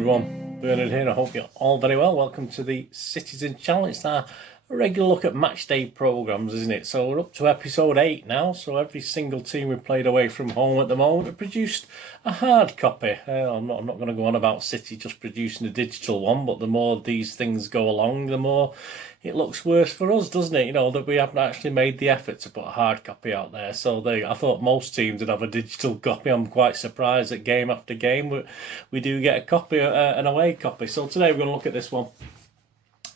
everyone, Bernard here. I hope you're all very well. Welcome to the Citizen Channel. It's our regular look at matchday programmes, isn't it? So we're up to episode 8 now. So every single team we played away from home at the moment have produced a hard copy. I'm not going to go on about City just producing a digital one, but the more these things go along, the more it looks worse for us, doesn't it? You know, that we haven't actually made the effort to put a hard copy out there. So I thought most teams would have a digital copy. I'm quite surprised that game after game we do get a copy, an away copy. So today we're going to look at this one.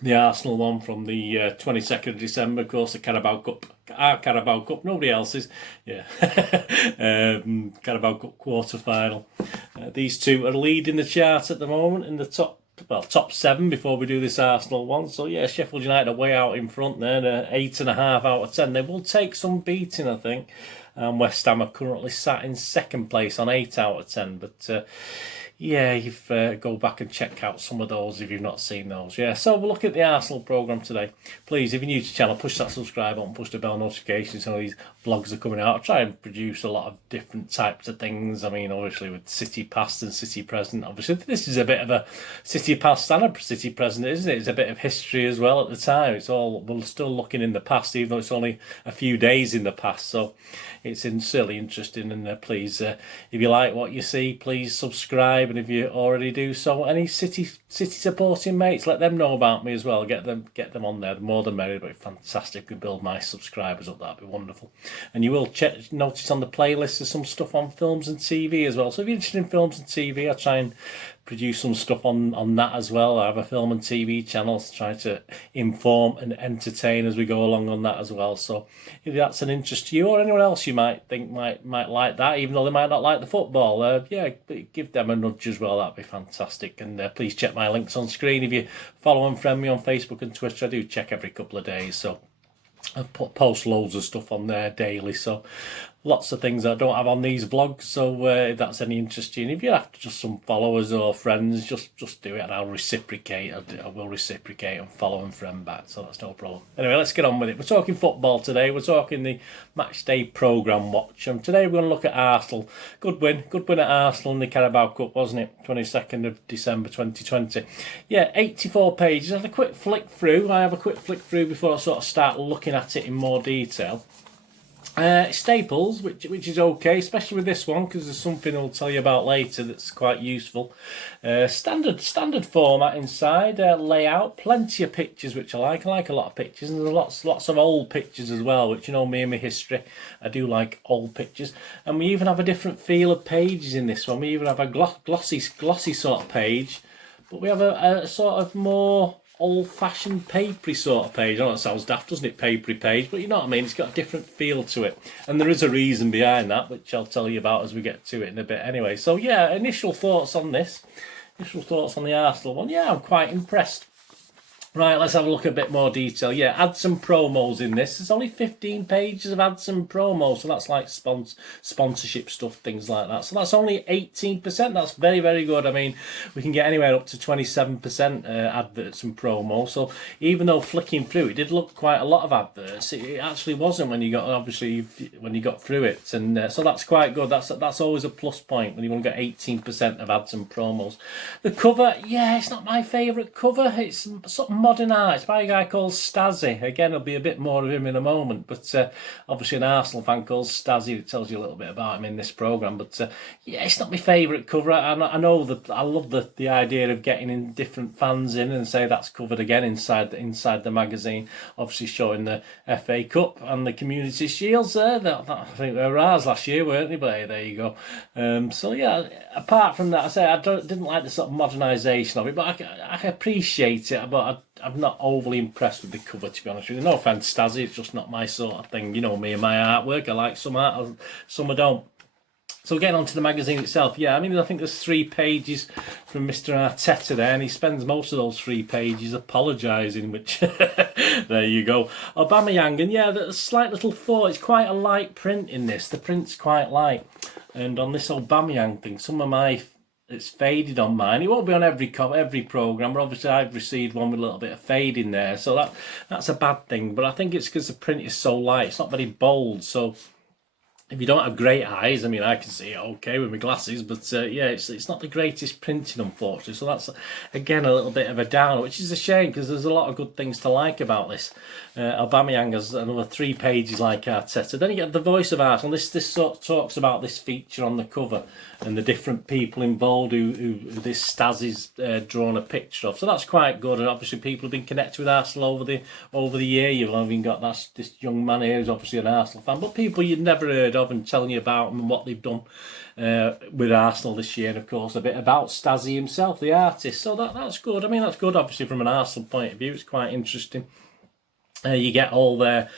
The Arsenal one from the 22nd of December, of course, the Carabao Cup. Our Carabao Cup, nobody else's. Yeah. Carabao Cup quarter-final. These two are leading the chart at the moment in the top 7 before we do this Arsenal one. So yeah, Sheffield United are way out in front there, 8.5 out of 10. They will take some beating, I think. West Ham are currently sat in second place on 8 out of 10. But yeah, you've go back and check out some of those if you've not seen those. Yeah, so we'll look at the Arsenal programme today. Please, if you're new to the channel, push that subscribe button, push the bell notifications. Some of these vlogs are coming out. I try and produce a lot of different types of things. I mean, obviously with City past and City present. Obviously, this is a bit of a City past and a City present, isn't it? It's a bit of history as well at the time. We're still looking in the past, even though it's only a few days in the past. So it's certainly interesting. And please, if you like what you see, please subscribe. And if you already do so, any City supporting mates, let them know about me as well. Get them on there. The more the merrier. But fantastic. We build my subscribers up. That'd be wonderful. And you will notice on the playlist there's some stuff on films and TV as well. So if you're interested in films and TV, I try and produce some stuff on that as well. I have a film and TV channel to try to inform and entertain as we go along on that as well. So if that's an interest to you or anyone else you might think might like that, even though they might not like the football, yeah, give them a nudge as well. That'd be fantastic. And please check my links on screen. If you follow and friend me on Facebook and Twitter, I do check every couple of days. So I post loads of stuff on there daily, so lots of things I don't have on these vlogs. So if that's any interest to you, and if you have just some followers or friends, just do it and I'll reciprocate. I will reciprocate and follow and friend back, so that's no problem. Anyway, let's get on with it. We're talking football today. We're talking the Matchday Programme watch, and today we're going to look at Arsenal. Good win at Arsenal in the Carabao Cup, wasn't it? 22nd of December 2020. Yeah, 84 pages. I have a quick flick through before I sort of start looking at it in more detail. Staples, which is okay, especially with this one, because there's something I'll tell you about later that's quite useful. Standard format inside, layout, plenty of pictures, which I like. I like a lot of pictures, and there's lots of old pictures as well, which, you know me and my history, I do like old pictures. And we even have a different feel of pages in this one. We even have a glossy sort of page, but we have a sort of more old-fashioned papery sort of page. I know it sounds daft, doesn't it, papery page, but you know what I mean, it's got a different feel to it, and there is a reason behind that, which I'll tell you about as we get to it in a bit. Anyway, so yeah, initial thoughts on the Arsenal one. Yeah, I'm quite impressed. Right, let's have a look at a bit more detail. Yeah, ads and promos in this. There's only 15 pages of ads and promos, so that's like sponsorship stuff, things like that. So that's only 18%. That's very, very good. I mean, we can get anywhere up to 27% adverts and promos. So even though flicking through, it did look quite a lot of adverts. It actually wasn't when you got through it, and so that's quite good. That's always a plus point when you want to get 18% of ads and promos. The cover, yeah, it's not my favourite cover. It's something modern art. It's by a guy called Stasi. Again, there'll be a bit more of him in a moment, but obviously an Arsenal fan called Stasi. It tells you a little bit about him in this programme, but yeah, it's not my favourite cover. I know that I love the idea of getting in different fans in and say that's covered again inside the magazine, obviously showing the FA Cup and the Community Shields there. I think they were ours last year, weren't they? But hey, there you go. So yeah, apart from that, I say didn't like the sort of modernisation of it, but I appreciate it, but I'm not overly impressed with the cover, to be honest with you. No offence, Stasi, it's just not my sort of thing. You know me and my artwork. I like some art, some I don't. So getting on to the magazine itself, yeah, I mean, I think there's 3 pages from Mr. Arteta there, and he spends most of those 3 pages apologising, which, there you go. Aubameyang, and yeah, there's a slight little thought. It's quite a light print in this. The print's quite light. And on this Aubameyang thing, it's faded on mine. It won't be on every programme, but obviously I've received one with a little bit of fade in there, so that's a bad thing. But I think it's because the print is so light. It's not very bold, so if you don't have great eyes, I mean, I can see it okay with my glasses, but yeah, it's not the greatest printing, unfortunately. So that's, again, a little bit of a downer, which is a shame because there's a lot of good things to like about this. Aubameyang has another 3 pages like Arteta. Then you get the voice of Arsenal. This sort of talks about this feature on the cover and the different people involved who this Stazzy's drawn a picture of. So that's quite good. And obviously people have been connected with Arsenal over the year. You've even got this young man here who's obviously an Arsenal fan, but people you'd never heard of, and telling you about them and what they've done with Arsenal this year, and of course a bit about Stazzy himself, the artist. So that's good. I mean, that's good obviously from an Arsenal point of view. It's quite interesting. You get all their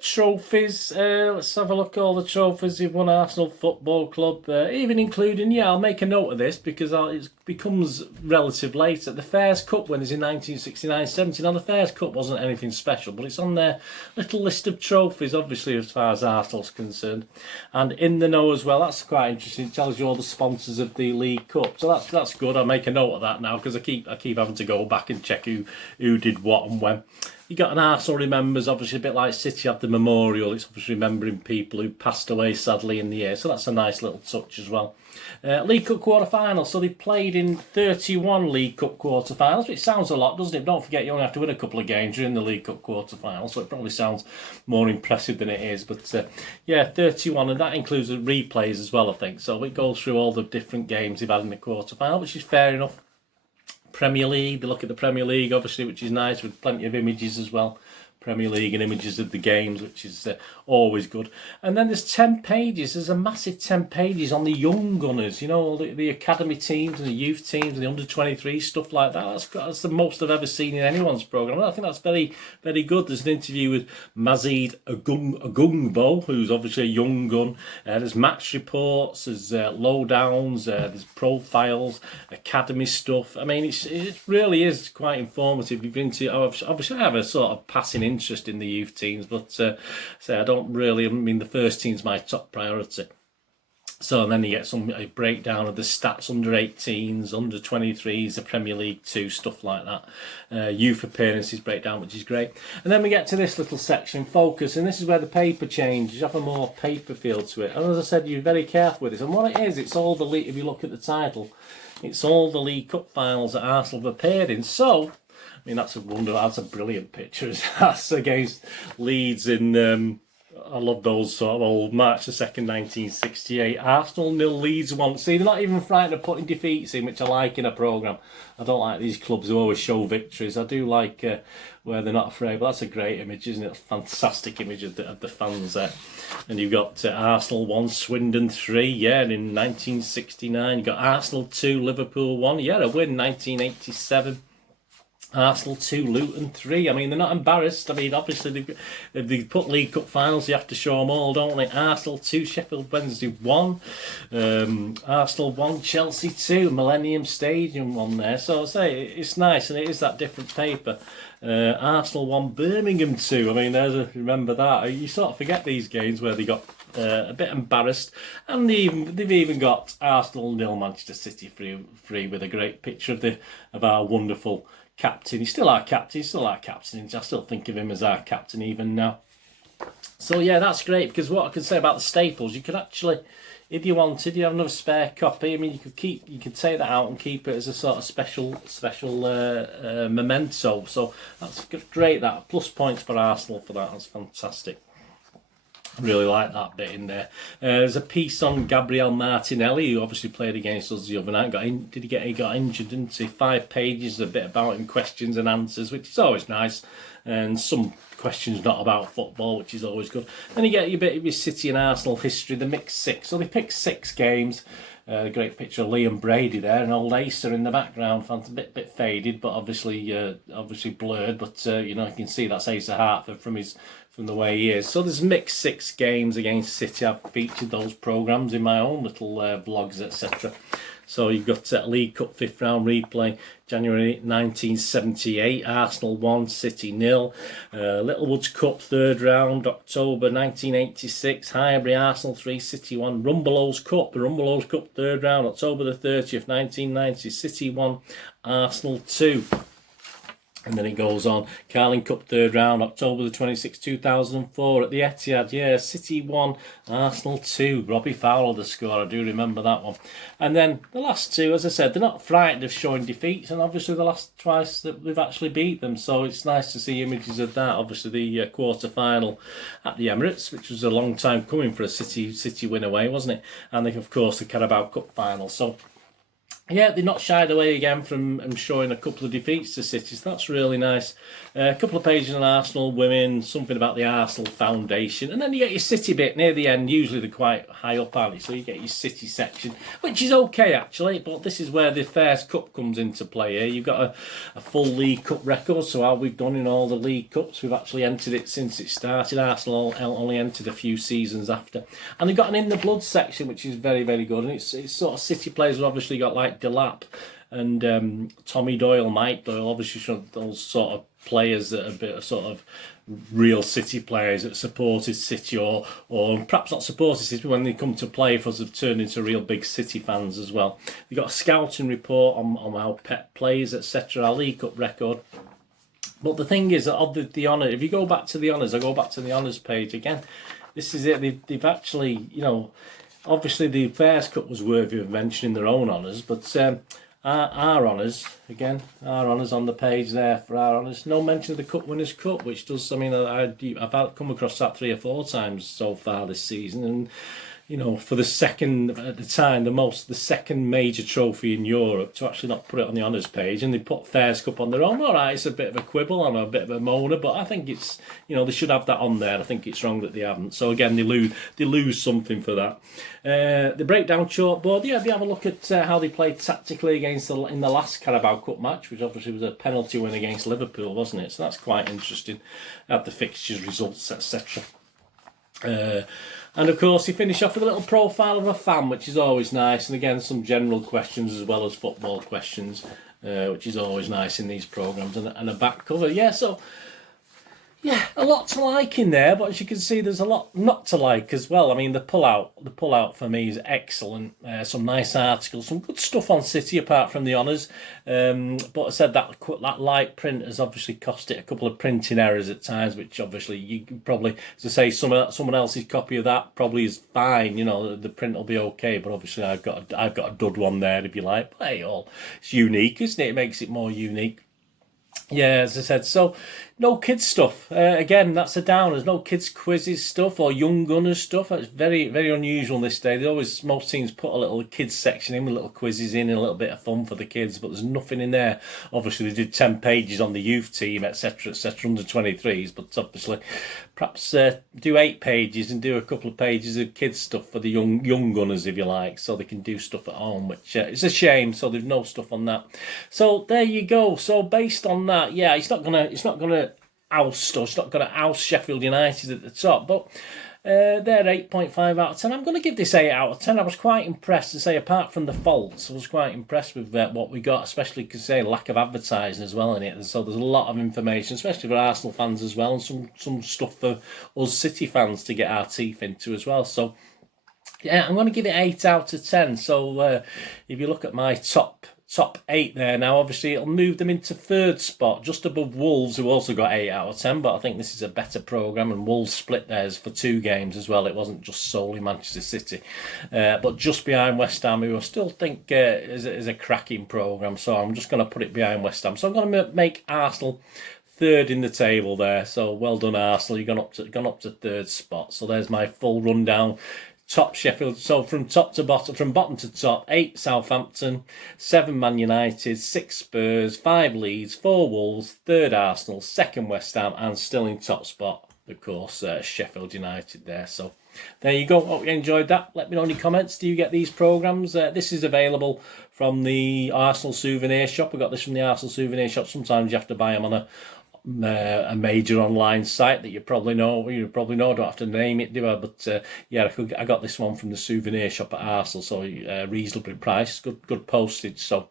trophies. Let's have a look at all the trophies you've won Arsenal Football Club, even including, yeah, I'll make a note of this because it becomes relative later. The Fairs Cup winners in 1969-70. Now, the Fairs Cup wasn't anything special, but it's on their little list of trophies, obviously, as far as Arsenal's concerned. And in the know as well, that's quite interesting. It tells you all the sponsors of the League Cup. So that's good. I'll make a note of that now because I keep having to go back and check who did what and when. You got an Arsenal Remembers, obviously a bit like City have the memorial. It's obviously remembering people who passed away sadly in the year. So that's a nice little touch as well. League Cup quarter-finals. So they played in 31 League Cup quarter-finals, which sounds a lot, doesn't it? Don't forget you only have to win a couple of games during the League Cup quarter-finals, so it probably sounds more impressive than it is. But yeah, 31, and that includes the replays as well, I think. So it goes through all the different games they've had in the quarter-final, which is fair enough. Premier League, they look at the Premier League obviously, which is nice, with plenty of images as well. Premier League and images of the games, which is always good. And then there's 10 pages. There's a massive 10 pages on the young gunners, you know, all the academy teams and the youth teams and the under-23 stuff like that. That's the most I've ever seen in anyone's programme. I think that's very, very good. There's an interview with Mazid Agungbo, who's obviously a young gun. There's match reports, there's lowdowns, there's profiles, academy stuff. I mean, it really is quite informative. You've been to, obviously I have a sort of passing interest in the youth teams, but say I don't really. I mean, the first team's my top priority. So and then you get a breakdown of the stats, under 18s, under 23s, the Premier League 2, stuff like that. Youth appearances breakdown, which is great. And then we get to this little section, focus, and this is where the paper changes. You have a more paper feel to it. And as I said, you're very careful with this. And what it is, it's all the league. If you look at the title, it's all the League Cup finals that Arsenal have appeared in. So I mean, that's a brilliant picture. That's against Leeds in, I love those sort of old March the 2nd, 1968. Arsenal 0, Leeds 1. See, they're not even frightened of putting defeats in, which I like in a programme. I don't like these clubs who always show victories. I do like where they're not afraid, but that's a great image, isn't it? A fantastic image of the fans there. And you've got Arsenal 1, Swindon 3, yeah, and in 1969. You've got Arsenal 2, Liverpool 1, yeah, a win, 1987. Arsenal 2, Luton 3. I mean, they're not embarrassed. I mean, obviously, they put League Cup finals, you have to show them all, don't they? Arsenal 2, Sheffield Wednesday 1. Arsenal 1, Chelsea 2, Millennium Stadium 1 there. So I say, it's nice, and it is that different paper. Arsenal 1, Birmingham 2. I mean, remember that. You sort of forget these games where they got a bit embarrassed, and they've even got Arsenal 0, Manchester City 3 with a great picture of our wonderful captain. He's still our captain. I still think of him as our captain even now. So yeah, that's great, because what I can say about the staples, you could actually, if you wanted, you have another spare copy. I mean, you could take that out and keep it as a sort of special memento. So that's great. That plus points for Arsenal for that. That's fantastic. Really like that bit in there. There's a piece on Gabriel Martinelli, who obviously played against us the other night. He got injured, didn't he? 5 pages, a bit about him, questions and answers, which is always nice. And some questions not about football, which is always good. Then you get a bit of your City and Arsenal history, the mixed 6. So they picked 6 games. A great picture of Liam Brady there, and old Acer in the background. A bit faded, but obviously blurred. But you can see that's Acer Hartford from the way he is. So there's mixed 6 games against City. I've featured those programmes in my own little vlogs, etc. So you've got League Cup 5th round replay, January 1978, Arsenal 1, City 0. Littlewoods Cup 3rd round, October 1986, Highbury Arsenal 3, City 1. Rumbelows Cup, the Rumbelows Cup 3rd round, October the 30th, 1990, City 1, Arsenal 2. And then it goes on. Carling Cup third round, October the 26th, 2004 at the Etihad. Yeah, City 1, Arsenal 2. Robbie Fowler the score. I do remember that one. And then the last two, as I said, they're not frightened of showing defeats. And obviously the last twice that we've actually beat them. So it's nice to see images of that. Obviously the quarter-final at the Emirates, which was a long time coming for a City win away, wasn't it? And then, of course, the Carabao Cup final. So yeah, they're not shied away again from showing a couple of defeats to City, so that's really nice. A couple of pages on Arsenal women, something about the Arsenal Foundation, and then you get your City bit near the end. Usually they're quite high up, aren't they? So you get your City section, which is okay actually, but this is where the Fairs Cup comes into play here. You've got a full League Cup record, so how we've done in all the League Cups. We've actually entered it since it started. Arsenal only entered a few seasons after. And they've got an In the Blood section, which is very, very good. And it's sort of City players have obviously got like Delap and Tommy Doyle, Mike Doyle, obviously those sort of players that are a bit of sort of real City players that supported City or perhaps not supported City, but when they come to play for us have turned into real big City fans as well. We've got a scouting report on how Pep plays, etc. Our League Cup record. But the thing is that of the honour, if you go back to the honours, I go back to the honours page again, this is it. They've actually, you know, obviously the Fairs Cup was worthy of mentioning their own honours, but our honours, again, our honours on the page there for our honours. No mention of the Cup Winners' Cup, which does, I mean, I've come across that 3 or 4 times so far this season, and you know, for the second, at the time, the second major trophy in Europe, to actually not put it on the honours page, and they put Fairs Cup on their own. All right, it's a bit of a quibble and a bit of a moaner, but I think it's, you know, they should have that on there. I think it's wrong that they haven't. So again, they lose something for that. The breakdown chalkboard, yeah, they have a look at how they played tactically in the last Carabao Cup match, which obviously was a penalty win against Liverpool, wasn't it? So that's quite interesting. Have the fixtures, results, etc. And of course, you finish off with a little profile of a fan, which is always nice. And again, some general questions as well as football questions, which is always nice in these programmes. And a back cover. Yeah, so, yeah, a lot to like in there. But as you can see, there's a lot not to like as well. I mean, the pull-out for me is excellent. Some nice articles, some good stuff on City apart from the honours. But I said that light print has obviously cost it a couple of printing errors at times, which obviously you can probably, as I say, someone else's copy of that probably is fine. You know, the print will be okay. But obviously, I've got a dud one there, if you like. But hey, it's unique, isn't it? It makes it more unique. Yeah, as I said, so no kids stuff. Again, that's a downer. There's no kids quizzes stuff or young gunners stuff. That's very, very unusual this day. Most teams put a little kids section in with little quizzes in and a little bit of fun for the kids, but there's nothing in there. Obviously, they did 10 pages on the youth team, etc., under 23s, but obviously, perhaps do 8 pages and do a couple of pages of kids stuff for the young gunners, if you like, so they can do stuff at home, which is a shame. So there's no stuff on that. So there you go. So based on that, yeah, it's not gonna oust Sheffield United at the top, but they're 8.5 out of 10. I'm going to give this 8 out of 10. I was quite impressed to say, apart from the faults, I was quite impressed with what we got, especially because, say, lack of advertising as well in it. And so there's a lot of information, especially for Arsenal fans as well, and some stuff for us City fans to get our teeth into as well. So, yeah, I'm going to give it 8 out of 10. So if you look at my top 8 there now, obviously it'll move them into 3rd spot, just above Wolves, who also got 8 out of 10, but I think this is a better programme, and Wolves split theirs for 2 games as well. It wasn't just solely Manchester City, but just behind West Ham, who I still think is a cracking programme, so I'm just going to put it behind West Ham. So I'm going to make Arsenal 3rd in the table there, so well done Arsenal, you've gone up to 3rd spot. So there's my full rundown. Top Sheffield, so from bottom to top, 8 Southampton, 7 Man United, 6 Spurs, 5 Leeds, 4 Wolves, 3rd Arsenal, 2nd West Ham, and still in top spot, of course, Sheffield United there. So there you go. Hope you enjoyed that. Let me know in the comments. Do you get these programmes? This is available from the Arsenal souvenir shop. I got this from the Arsenal souvenir shop. Sometimes you have to buy them on a major online site that you probably know. Don't have to name it, do I? But yeah, I got this one from the souvenir shop at Arsenal, so reasonably priced, good postage. So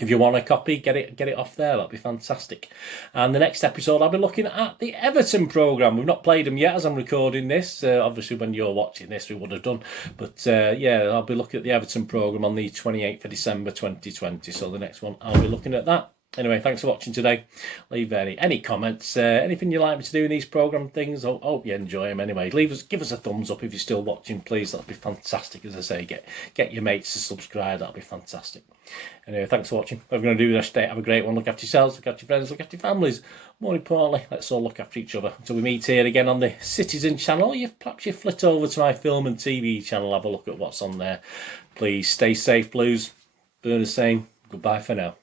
if you want a copy, get it off there. That'd be fantastic. And the next episode, I'll be looking at the Everton programme. We've not played them yet as I'm recording this. Obviously, when you're watching this, we would have done. But yeah, I'll be looking at the Everton programme on the 28th of December 2020. So the next one, I'll be looking at that. Anyway, thanks for watching today. Leave any comments, anything you'd like me to do in these programme things. I hope you enjoy them anyway. Give us a thumbs up if you're still watching, please. That'd be fantastic. As I say, get your mates to subscribe. That'll be fantastic. Anyway, thanks for watching. If we're going to do this today, have a great one. Look after yourselves, look after your friends, look after your families. More importantly, let's all look after each other. Until we meet here again on the Citizen channel, perhaps you flit over to my film and TV channel, have a look at what's on there. Please stay safe, Blues. Bernard's saying goodbye for now.